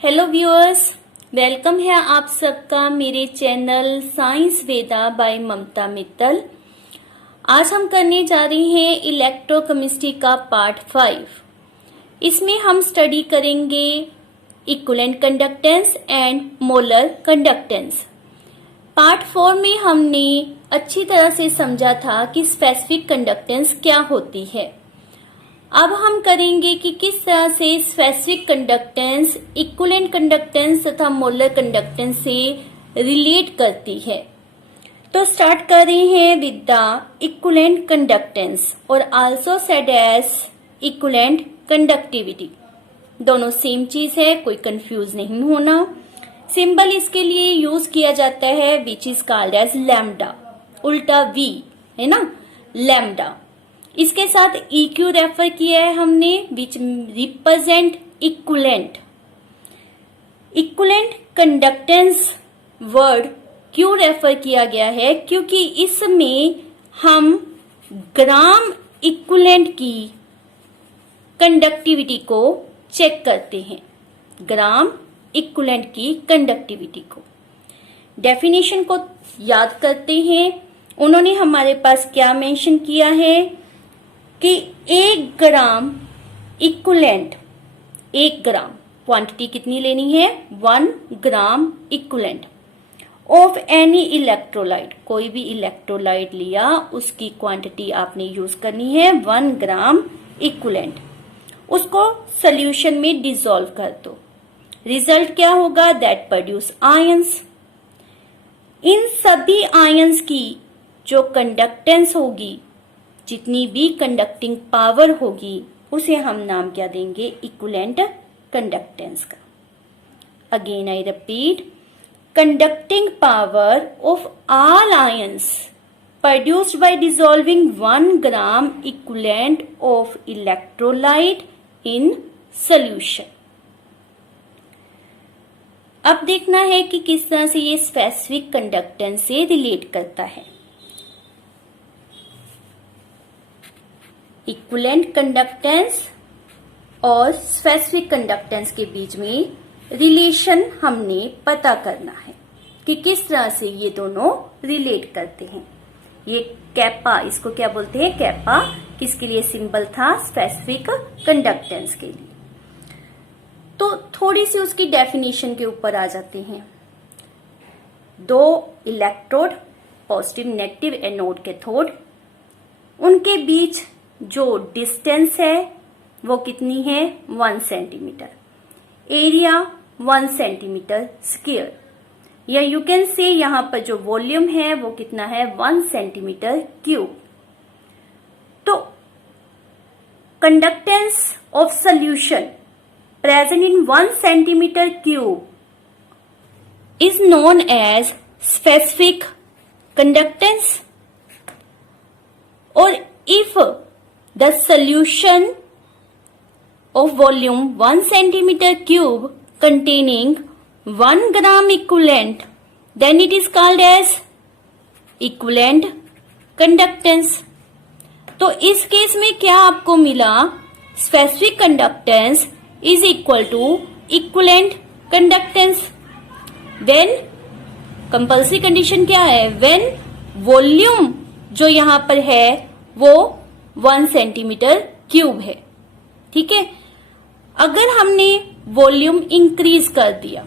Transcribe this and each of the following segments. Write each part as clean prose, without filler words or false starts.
Hello viewers, welcome है आप सबका मेरे चैनल साइंस वेदा बाय ममता मित्तल। आज हम करने जा रहे हैं इलेक्ट्रोकेमिस्ट्री का पार्ट 5। इसमें हम स्टडी करेंगे equivalent conductance and molar conductance. Part 4 में हमने अच्छी तरह से समझा था कि स्पेसिफिक कंडक्टेंस क्या होती है। अब हम करेंगे कि किस तरह से स्पेसिफिक कंडक्टेंस इक्विवेलेंट कंडक्टेंस तथा मोलर कंडक्टेंस से रिलेट करती है। तो स्टार्ट कर रहे हैं विद द इक्विवेलेंट कंडक्टेंस और also said as equivalent conductivity. दोनों सेम चीज है, कोई कंफ्यूज नहीं होना। सिंबल इसके लिए यूज किया जाता है which is called as lambda, उल्टा वी है ना, लैम्डा। इसके साथ EQ रेफर किया है हमने which represent equivalent. Equivalent conductance word क्यों रेफर किया गया है? क्योंकि इसमें हम ग्राम इक्विवेलेंट की कंडक्टिविटी को चेक करते हैं, ग्राम इक्विवेलेंट की कंडक्टिविटी को। डेफिनेशन को याद करते हैं। उन्होंने हमारे पास क्या मेंशन किया है कि 1 ग्राम इक्विवेलेंट, 1 ग्राम क्वांटिटी कितनी लेनी है? 1 gram equivalent of any electrolyte. कोई भी इलेक्ट्रोलाइट लिया उसकी क्वांटिटी आपने यूज करनी है 1 ग्राम इक्विवेलेंट। उसको सॉल्यूशन में डिसॉल्व कर दो। रिजल्ट क्या होगा? That produce ions. इन सभी आयंस की जो कंडक्टेंस होगी, जितनी भी कंडक्टिंग पावर होगी, उसे हम नाम क्या देंगे? इक्विवेलेंट कंडक्टेंस का। Again I repeat, conducting power of all ions produced by dissolving 1 gram equivalent of electrolyte in solution. अब देखना है कि किस तरह से ये स्पेसिफिक कंडक्टेंस से रिलेट करता है। इक्विवेलेंट कंडक्टेंस और स्पेसिफिक कंडक्टेंस के बीच में रिलेशन हमने पता करना है कि किस तरह से ये दोनों रिलेट करते हैं। ये कैपा, इसको क्या बोलते हैं? कैपा किसके लिए सिंबल था? स्पेसिफिक कंडक्टेंस के लिए। तो थोड़ी सी उसकी डेफिनेशन के ऊपर आ जाते हैं। 2 electrode, positive negative anode cathode, उनके बीच जो डिस्टेंस है वो कितनी है? 1 सेंटीमीटर। एरिया 1 सेंटीमीटर स्क्वायर, या यू कैन से यहां पर जो वॉल्यूम है वो कितना है? 1 सेंटीमीटर क्यूब। तो conductance of solution present in 1 centimeter cube is known as specific conductance. Or if the solution of volume 1 centimeter cube containing 1 gram equivalent, then it is called as equivalent conductance. तो इस case में क्या आपको मिला? Specific conductance is equal to equivalent conductance when compulsory condition क्या है? when volume जो यहां पर है वो 1 सेंटीमीटर क्यूब है। ठीक है, अगर हमने वॉल्यूम इंक्रीज कर दिया,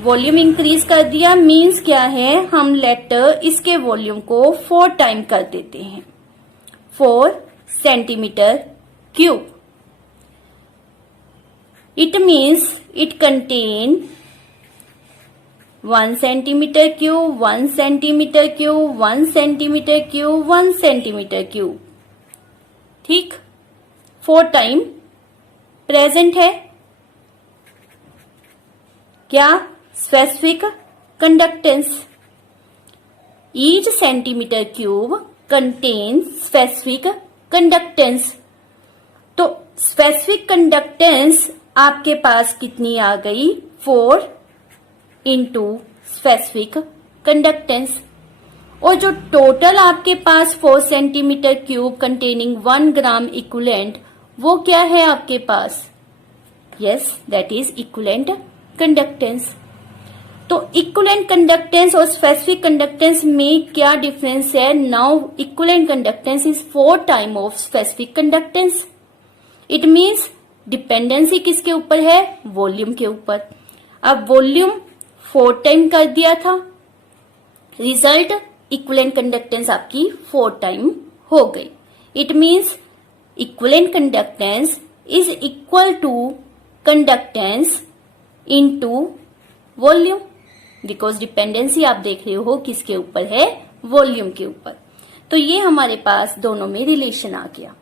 वॉल्यूम इंक्रीज कर दिया मीन्स क्या है? हम लेटर इसके वॉल्यूम को 4 टाइम कर देते हैं, 4 centimetre cube. It means it contain 1 centimeter cube, 1 centimeter cube, 1 centimeter cube, 1 centimeter cube। ठीक, 4 टाइम प्रेजेंट है क्या? Specific conductance. Each centimetre cube contains specific conductance. तो स्पेसिफिक कंडक्टेंस आपके पास कितनी आ गई? 4 इंटू स्पेसिफिक कंडक्टेंस। और जो टोटल आपके पास 4 centimetre cube containing 1 gram equivalent, वो क्या है आपके पास? Yes, that is equivalent conductance. तो इक्विवेलेंट कंडक्टेंस और स्पेसिफिक कंडक्टेंस में क्या डिफरेंस है? Now equivalent conductance is 4 time of specific conductance. It means dependency किसके ऊपर है? वॉल्यूम के ऊपर। अब वॉल्यूम 4 टाइम कर दिया था, रिजल्ट इक्विवेलेंट कंडक्टेंस आपकी 4 टाइम हो गई। It means equivalent conductance is equal to conductance into volume, because dependency आप देख रहे हो किसके ऊपर है? वॉल्यूम के ऊपर। तो ये हमारे पास दोनों में रिलेशन आ गया।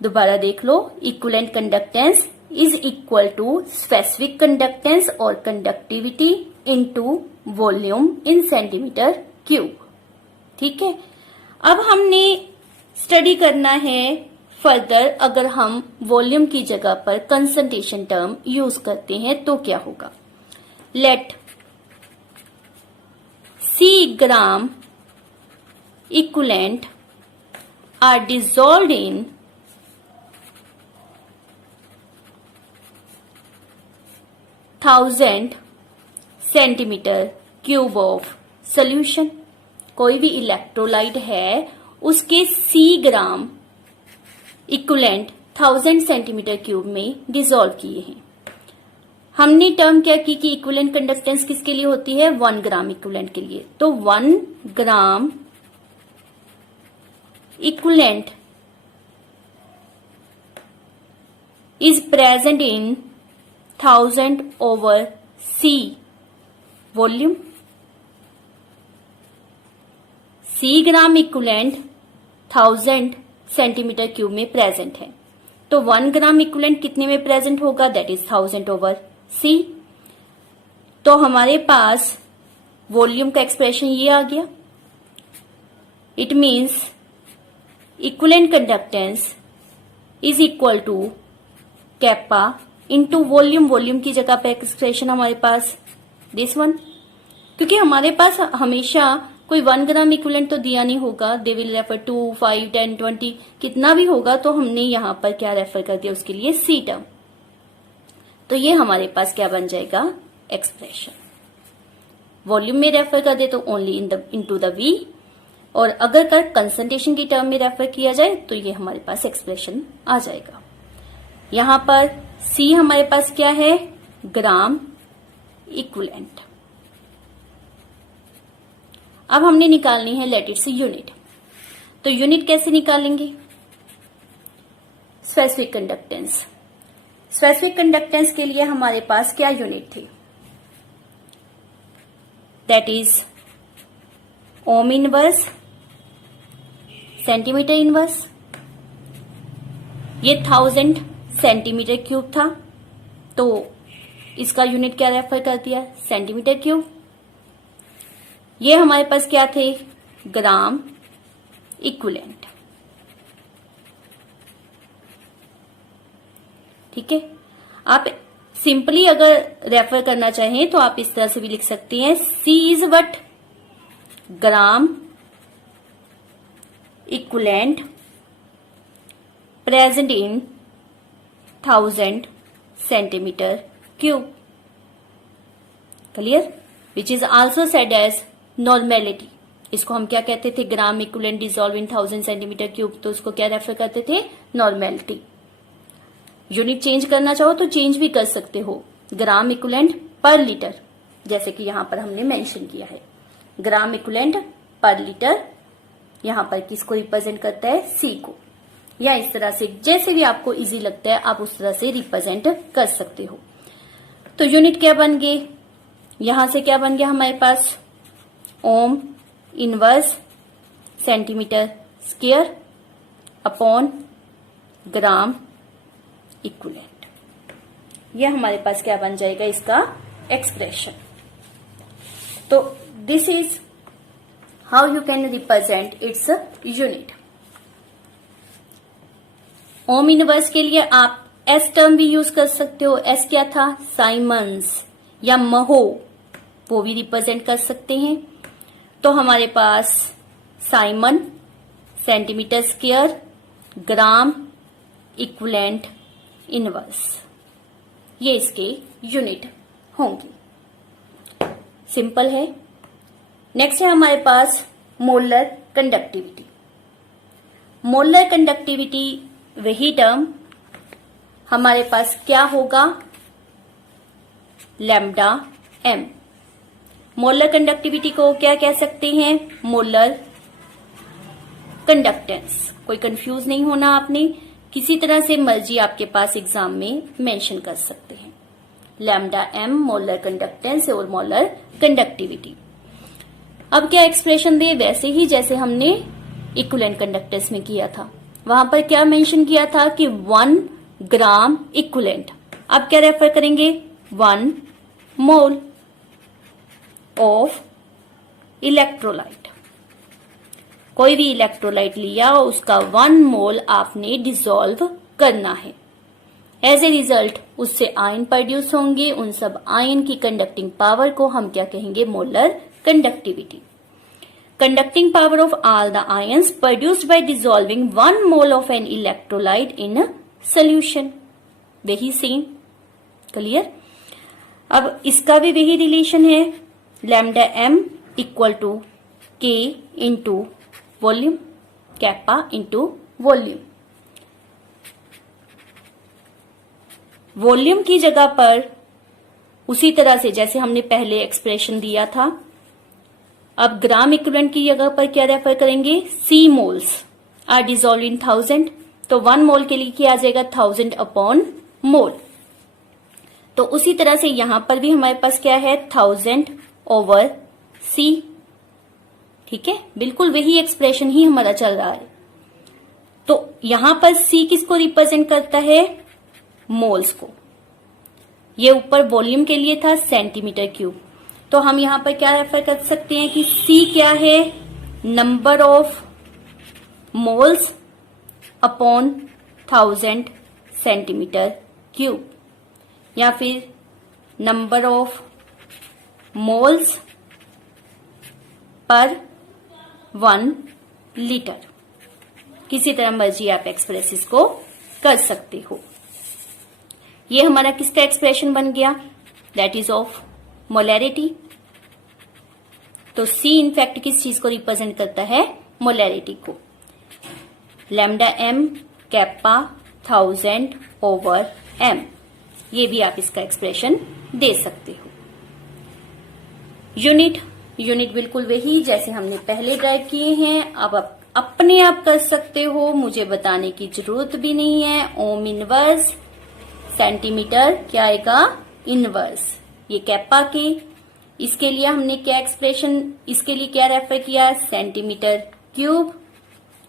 दोबारा देख लो, equivalent conductance is equal to specific conductance और conductivity into volume in centimetre cube. ठीक है, अब हमने स्टडी करना है फर्दर, अगर हम वॉल्यूम की जगह पर कंसंट्रेशन टर्म यूज करते हैं तो क्या होगा। Let C gram equivalent are dissolved in 1000 centimetre cube of solution. कोई भी इलेक्ट्रोलाइट है, उसके C gram equivalent 1000 centimetre cube में डिसॉल्व किए हैं। हमने टर्म क्या की कि इक्विवेलेंट कंडक्टेंस किसके लिए होती है? 1 ग्राम इक्विवेलेंट के लिए। तो 1 gram equivalent is present in 1000 over C volume. C gram equivalent 1000 centimetre cube में प्रेजेंट है, तो 1 ग्राम इक्विवेलेंट कितने में प्रेजेंट होगा? That is 1000 over C। तो हमारे पास वॉल्यूम का एक्सप्रेशन ये आ गया। It means equivalent conductance is equal to kappa into volume. Volume की जगह पे एक्सप्रेशन हमारे पास दिस वन, क्योंकि हमारे पास हमेशा कोई 1 ग्राम इक्विवेलेंट तो दिया नहीं होगा। दे विल रेफर टू 5, 10, 20 कितना भी होगा, तो हमने यहां पर क्या रेफर कर दिया? उसके लिए सी टर्म। तो ये हमारे पास क्या बन जाएगा? एक्सप्रेशन। वॉल्यूम में रेफर कर दे तो ओनली इनटू द वी, और अगर कर कंसंट्रेशन की टर्म में रेफर किया जाए तो ये हमारे पास एक्सप्रेशन आ जाएगा। यहां पर सी हमारे पास क्या है? Gram equivalent. अब हमने निकालनी है लेट इट्स यूनिट। तो यूनिट कैसे निकालेंगे? Specific conductance. स्पेसिफिक कंडक्टेंस के लिए हमारे पास क्या यूनिट थी? That is Om inverse centimetre inverse. ये 1000 सेंटीमीटर क्यूब था, तो इसका यूनिट क्या रेफर कर दिया? Centimetre cube. ये हमारे पास क्या थे? Gram equivalent. ठीक है, आप सिंपली अगर रेफर करना चाहें तो आप इस तरह से भी लिख सकती हैं, C is what? Gram equivalent present in 1000 centimetre cube. Clear? Which is also said as normality. इसको हम क्या कहते थे? Gram equivalent dissolve in 1000 centimetre cube, तो उसको क्या रेफर करते थे? नॉर्मेलिटी। यूनिट चेंज करना चाहो तो चेंज भी कर सकते हो, ग्राम इक्विवेलेंट पर लीटर, जैसे कि यहां पर हमने मेंशन किया है। ग्राम इक्विवेलेंट पर लीटर यहां पर किसको रिप्रेजेंट करता है? सी को। या इस तरह से जैसे भी आपको इजी लगता है आप उस तरह से रिप्रेजेंट कर सकते हो। तो यूनिट क्या बन गए? यहां से क्या बन गया हमारे पास? Ohm inverse centimetre square upon gram equivalent. यह हमारे पास क्या बन जाएगा? इसका एक्सप्रेशन। तो this is how you can represent its unit. Ohm inverse के लिए आप एस टर्म भी यूज कर सकते हो। एस क्या था? साइमंस या महो, वो भी रिप्रेजेंट कर सकते हैं। तो हमारे पास siemens centimetre square gram equivalent inverse, ये इसके यूनिट होंगे। सिंपल है। नेक्स्ट है हमारे पास मोलर कंडक्टिविटी। मोलर कंडक्टिविटी वही टर्म हमारे पास क्या होगा, लैम्डा एम। मोलर कंडक्टिविटी को क्या कह सकते हैं, मोलर कंडक्टेंस। कोई कंफ्यूज नहीं होना आपने, किसी तरह से मर्जी आपके पास एग्जाम में मेंशन कर सकते हैं। लैम्डा एम मोलर कंडक्टेंस और मोलर कंडक्टिविटी। अब क्या एक्सप्रेशन दे, वैसे ही जैसे हमने इक्विवेलेंट कंडक्टेंस में किया था। वहां पर क्या मेंशन किया था कि 1 ग्राम इक्विवेलेंट। अब क्या रेफर करेंगे, 1 मोल ऑफ इलेक्ट्रोलाइट। कोई भी इलेक्ट्रोलाइट लिया, उसका 1 मोल आपने डिसॉल्व करना है। एज ए रिजल्ट उससे आयन प्रोड्यूस होंगे। उन सब आयन की कंडक्टिंग पावर को हम क्या कहेंगे, molar conductivity. Conducting power of all the ions produced by dissolving 1 mole of an electrolyte in solution. वही सेम, क्लियर। अब इसका भी वही रिलेशन है, लैम्डा एम इक्वल टू के into volume, kappa into volume. Volume की जगह पर उसी तरह से जैसे हमने पहले एक्सप्रेशन दिया था, अब ग्राम इक्विवेलेंट की जगह पर क्या रेफर करेंगे, सी मोल्स आर डिसॉल्व इन 1000। तो 1 मोल के लिए क्या आ जाएगा, 1000 अपॉन मोल। तो उसी तरह से यहां पर भी हमारे पास क्या है, 1000 ओवर सी। ठीक है, बिल्कुल वही एक्सप्रेशन ही हमारा चल रहा है। तो यहां पर सी किसको रिप्रेजेंट करता है, मोल्स को। ये ऊपर वॉल्यूम के लिए था सेंटीमीटर क्यूब। तो हम यहां पर क्या रेफर कर सकते हैं कि सी क्या है, number of moles upon 1000 centimetre cube, या फिर number of moles per 1 litre. किसी तरह मर्जी आप एक्सप्रेस इसको कर सकते हो। ये हमारा किसका एक्सप्रेशन बन गया, दैट इज ऑफ मोलैरिटी। तो सी इनफैक्ट किस चीज को रिप्रेजेंट करता है, मोलैरिटी को। Lambda M kappa 1000 over M, ये भी आप इसका एक्सप्रेशन दे सकते हो। यूनिट बिल्कुल वही जैसे हमने पहले ड्राइव किए हैं। अब आप अपने आप कर सकते हो, मुझे बताने की जरूरत भी नहीं है। ओम इनवर्स, सेंटीमीटर क्या आएगा, इनवर्स। ये कैपा के, इसके लिए हमने क्या एक्सप्रेशन, इसके लिए क्या रेफर किया, सेंटीमीटर क्यूब,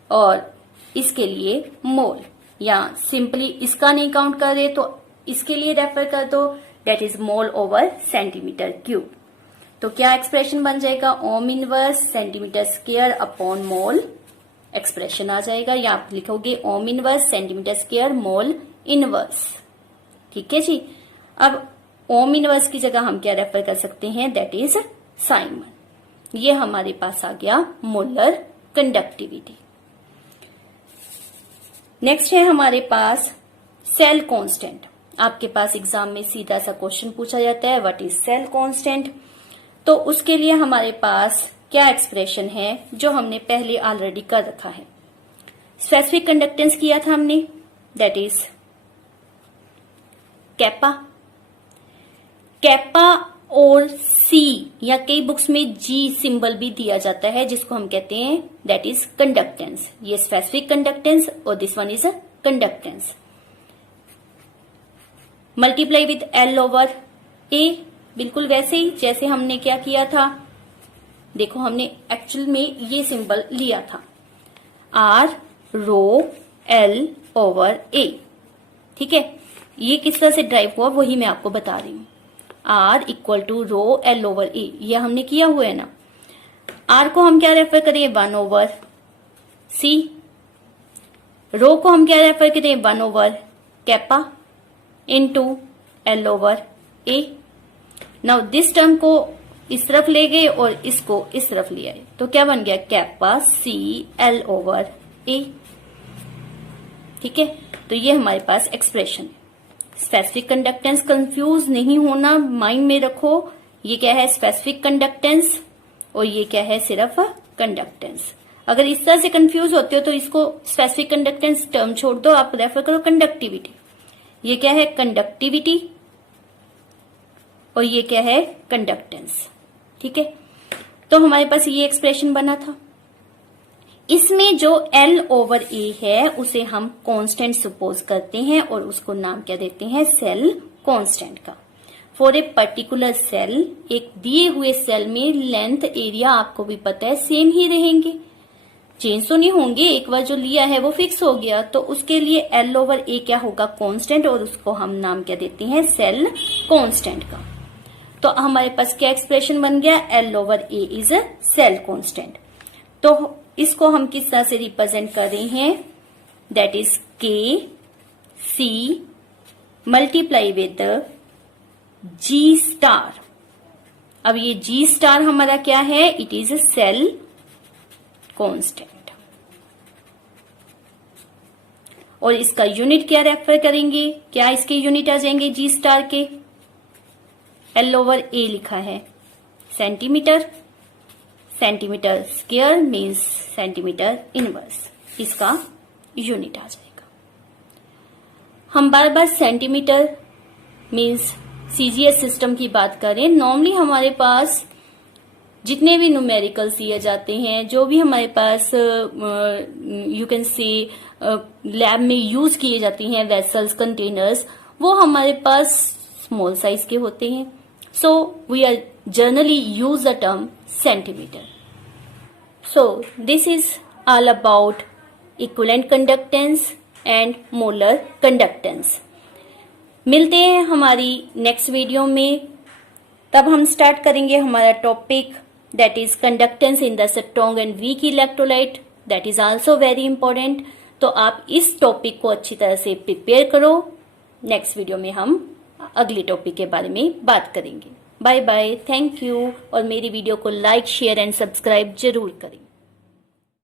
और इसके लिए मोल। या सिंपली इसका नहीं काउंट कर रहे तो इसके लिए रेफर कर दो, that is mole over centimetre cube. तो क्या एक्सप्रेशन बन जाएगा, ohm inverse centimetre square upon mole expression आ जाएगा। या आप लिखोगे ohm inverse centimetre square mole inverse. ठीक है जी। अब ओम इनवर्स की जगह हम क्या रेफर कर सकते हैं, दैट इज साइमन। ये हमारे पास आ गया मोलर कंडक्टिविटी। नेक्स्ट है हमारे पास सेल कांस्टेंट। आपके पास एग्जाम में सीधा सा क्वेश्चन पूछा जाता है, व्हाट इज सेल कांस्टेंट। तो उसके लिए हमारे पास क्या एक्सप्रेशन है जो हमने पहले ऑलरेडी कर रखा है। स्पेसिफिक कंडक्टेंस किया था हमने, दैट इज कैपा। कैपा और सी, या कई बुक्स में जी सिंबल भी दिया जाता है, जिसको हम कहते हैं दैट इज कंडक्टेंस। ये स्पेसिफिक कंडक्टेंस और this one is conductance. Multiply with L over A, बिल्कुल वैसे ही जैसे हमने क्या किया था। देखो हमने एक्चुअल में ये सिंबल लिया था, आर रो एल ओवर ए। ठीक है, ये किस तरह से ड्राइव हुआ वही मैं आपको बता रही हूं। R equal to rho L over A, ये हमने किया हुआ है ना। आर को हम क्या रेफर करें, 1 ओवर सी। रो को हम क्या रेफर करें, 1 over kappa into L over A. Now this term को इस तरफ ले गए और इसको इस तरफ ले आए, तो क्या बन गया, कैपा सी एल ओवर ए। ठीक है, तो ये हमारे पास एक्सप्रेशन है। स्पेसिफिक कंडक्टेंस, कंफ्यूज नहीं होना, माइंड में रखो ये क्या है स्पेसिफिक कंडक्टेंस और ये क्या है सिर्फ कंडक्टेंस। अगर इस तरह से कंफ्यूज होते हो तो इसको स्पेसिफिक कंडक्टेंस टर्म छोड़ दो, आप रेफर करो कंडक्टिविटी। ये क्या है कंडक्टिविटी और ये क्या है कंडक्टेंस। ठीक है, तो हमारे पास ये एक्सप्रेशन बना था। इसमें जो L/A है उसे हम कांस्टेंट सपोज करते हैं और उसको नाम क्या देते हैं सेल कांस्टेंट का। फॉर ए पर्टिकुलर सेल, एक दिए हुए सेल में लेंथ एरिया आपको भी पता है सेम ही रहेंगे, चेंज तो नहीं होंगे, एक बार जो लिया है वो फिक्स हो गया, तो उसके लिए L/A क्या होगा कांस्टेंट और उसको हम नाम क्या देते हैं सेल कांस्टेंट का। तो हमारे पास क्या एक्सप्रेशन बन गया L/A is a cell constant. तो इसको हम किस तरह से रिप्रेजेंट कर रहे हैं, that is KC multiply with G*। अब ये G* हमारा क्या है, it is a cell constant और इसका यूनिट क्या रेफर करेंगे, क्या इसके यूनिट आ जाएंगे G* के, L/A लिखा है centimetre, centimetre square means centimetre inverse, इसका यूनिट आ जाएगा। हम बार बार सेंटीमीटर मीन्स CGS सिस्टम की बात करें, नॉर्मली हमारे पास जितने भी न्यूमेरिकल्स दिए जाते हैं, जो भी हमारे पास यू कैन सी लैब में यूज किए जाती हैं वेसल्स कंटेनर्स, वो हमारे पास स्मॉल साइज के होते हैं। So we are generally use the term centimetre. So this is all about equivalent conductance and molar conductance। मिलते हैं हमारी नेक्स्ट वीडियो में, तब हम स्टार्ट करेंगे हमारा topic that is conductance in the strong and weak electrolyte, that is also very important. तो आप इस टॉपिक को अच्छी तरह से प्रिपेयर करो, नेक्स्ट वीडियो में हम अगले टॉपिक के बारे में बात करेंगे। बाय बाय, थैंक यू, और मेरी वीडियो को लाइक शेयर एंड सब्सक्राइब जरूर करें।